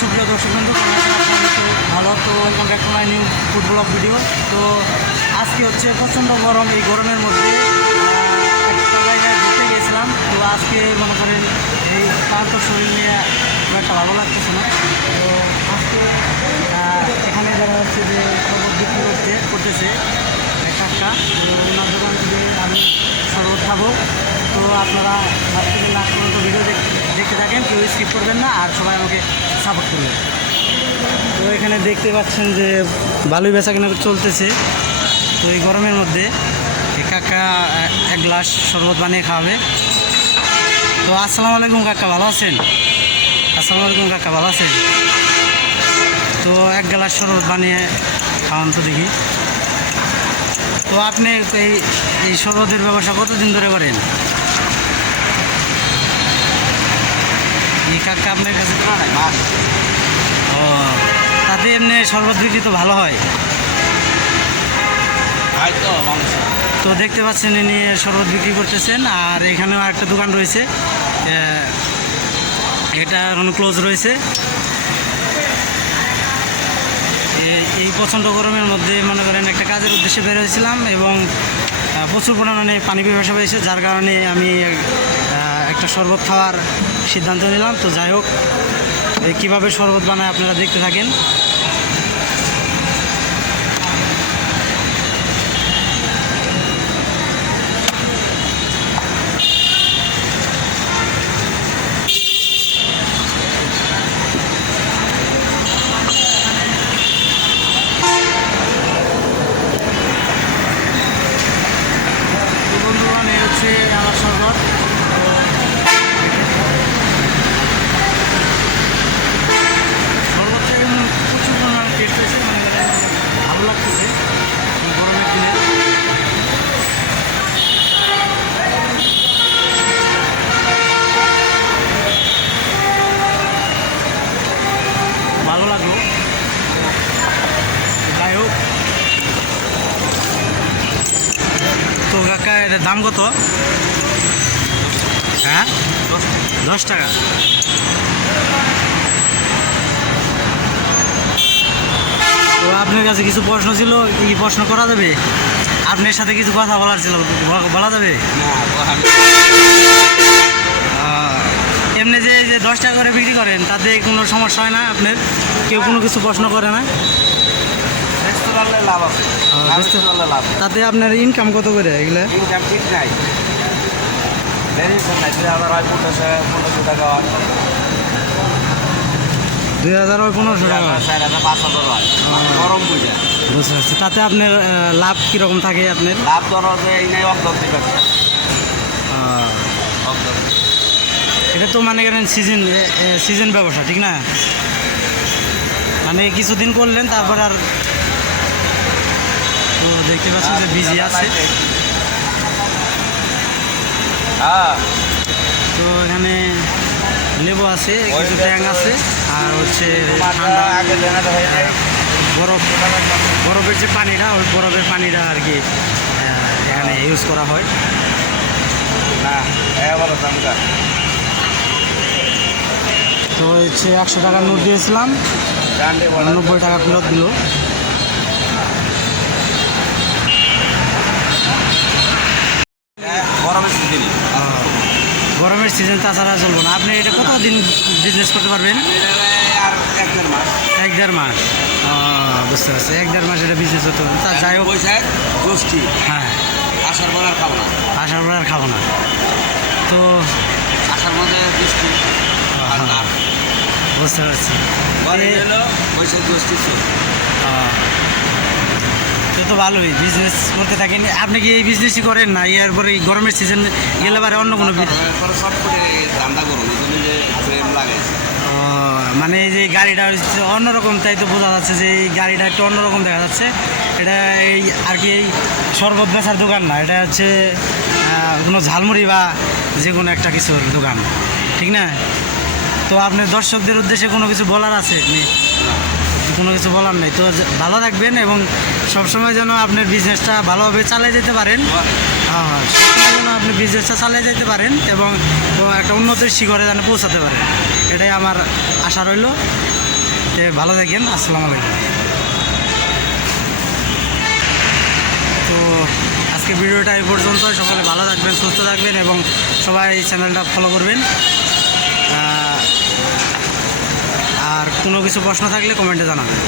সুপ্রিয় দর্শক বন্ধু, ভালো তো welcome back to new food blog video তো আজকে হচ্ছে প্রচণ্ড গরম, এই গরমের মধ্যে একটা জায়গায় ঘুরতে গিয়েছিলাম। তো আজকে মনে করেন এই ক্লান্ত শরীর নিয়ে খুব একটা ভালো লাগতেছে না। তো আজকে এখানে যারা হচ্ছে যে শরবত বিক্রি করতে করতেছে এক কাকা, তো ওনার দোকান থেকে আমি শরবত খাব তো আপনারা থেকে লাস্ট পর্যন্ত ভিডিও দেখতে থাকেন, কেউ স্কিপ করবেন না, আর সবাই আমাকে সাপোর্ট করবেন। তো এখানে দেখতে পাচ্ছেন যে বালুই বেচা কেনা চলতেছে। তো এই গরমের মধ্যে কাকা এক গ্লাস শরবত বানিয়ে খাওয়াবে। তো আসসালামু আলাইকুম কাকা, ভালো আছেন? আসসালামু আলাইকুম কাকা, ভালো আছেন? তো এক গ্লাস শরবত বানিয়ে খাওয়ান তো দেখি। তো আপনি এই এই শরবতের ব্যবসা কতদিন ধরে করেন? এই কাকা আপনার কাছে? ও তাতে এমনি শরবত বিক্রি তো ভালো হয়। তো দেখতে পাচ্ছেন ইনি শরবত বিক্রি করতেছেন আর এখানেও একটা দোকান রয়েছে। এটা এখন ক্লোজ রয়েছে। এই প্রচণ্ড গরমের মধ্যে মনে করেন একটা কাজের উদ্দেশ্যে বের হয়েছিলাম এবং প্রচুর পরিমাণে পানি পিপাসা পেয়েছে যার কারণে আমি একটা শরবত খাওয়ার সিদ্ধান্ত নিলাম। তো যাই হোক কীভাবে শরবত বানায় আপনারা দেখতে থাকেন তো বন্ধুগণ এই হচ্ছে আমার শরবত শরবতটা এমন প্রচুর পরিমাণে টেস্ট হয়েছে মানে করেন ভালো লাগতেছে এই গরমের দিনে ভালো লাগল যাই হোক তো কাকা এটার দাম কত? হ্যাঁ? দশ টাকা। তো আপনার কাছে কিছু প্রশ্ন ছিল? কি প্রশ্ন করা যাবে? আপনার সাথে কিছু কথা বলার ছিল বলা- যাবে? এমনি যে যে দশ টাকা করে বিক্রি করেন তাতে কোনো সমস্যা হয় না আপনার? কেউ কোনো কিছু প্রশ্ন করে না? লাভ আছে আহ, লাভ লাভ তাতে আপনার ইনকাম কত করে এগুলো? ইনকাম ঠিক নাই। দুই হাজার পনেরোশো টাকা গরম বুঝে। বুঝতে পারছি। তাতে আপনার লাভ কীরকম থাকে আপনার? লাভ ধরো যে এই নাই অর্ধতি ব্যবসা এটা তো মানে করেন সিজন সিজন ব্যবসা ঠিক না? মানে কিছুদিন করলেন তারপর আর দেখতে পাচ্ছেন যে বিজি আছে। হ্যাঁ তো এখানে লেবু আছে কিছু ট্যাং আছে আর হচ্ছে ঠান্ডা হয়ে বরফ বরফের যে পানিটা ওই বরফের পানিটা আর কি এখানে ইউজ করা হয়। দামটা। তো হচ্ছে একশো টাকার নোট দিয়েছিলাম। নব্বই টাকা ফেরত দিল গরমের সিজনই গরমের সিজন তাছাড়া চলবো না। আপনি এটা কতদিন বিজনেস করতে পারবেন? এক দেড় মাস। বুঝতে পারছি। এক দেড় মাস এটা বিজনেস করতে পারবেন তা যাই হোক। গোষ্ঠী হ্যাঁ। আসার পর আর খাব না। আসার পর আর খাব না তো আসার মধ্যে না বুঝতে পারছি এ- গোষ্ঠী তো ভালোই বিজনেস করতে থাকেন। আপনি কি এই বিজনেসই করেন না? এরপরে এই গরমের সিজন গেলে পরে অন্য কোনো business? পরে শর্ট করে ধান্দা করুন যে ফ্রেম লাগে ও, মানে এই যে গাড়িটা হচ্ছে অন্যরকম তাই তো বোঝা যাচ্ছে যে এই গাড়িটা একটু অন্যরকম দেখা যাচ্ছে। এটা এই আর কি এই শরবত বেচার দোকান না এটা হচ্ছে কোনো ঝালমুড়ি বা যে কোনো একটা কিছুর দোকান ঠিক না? তো আপনার দর্শকদের উদ্দেশ্যে কোনো কিছু বলার আছে? কোনো কিছু বলার নেই। তো ভালো থাকবেন এবং সবসময় যেন আপনার বিজনেসটা ভালোভাবে চালিয়ে যেতে পারেন। হ্যাঁ সবসময় যেন আপনি বিজনেসটা চালিয়ে যেতে পারেন এবং একটা উন্নতির শিখরে যেন পৌঁছাতে পারেন। এটাই আমার আশা রইল। ভালো থাকেন আসসালামু আলাইকুম। তো আজকে ভিডিওটা এই পর্যন্ত। সকলে ভালো থাকবেন সুস্থ থাকবেন এবং সবাই চ্যানেলটা ফলো করবেন। আর কোনো কিছু প্রশ্ন থাকলে কমেন্টে জানাবেন।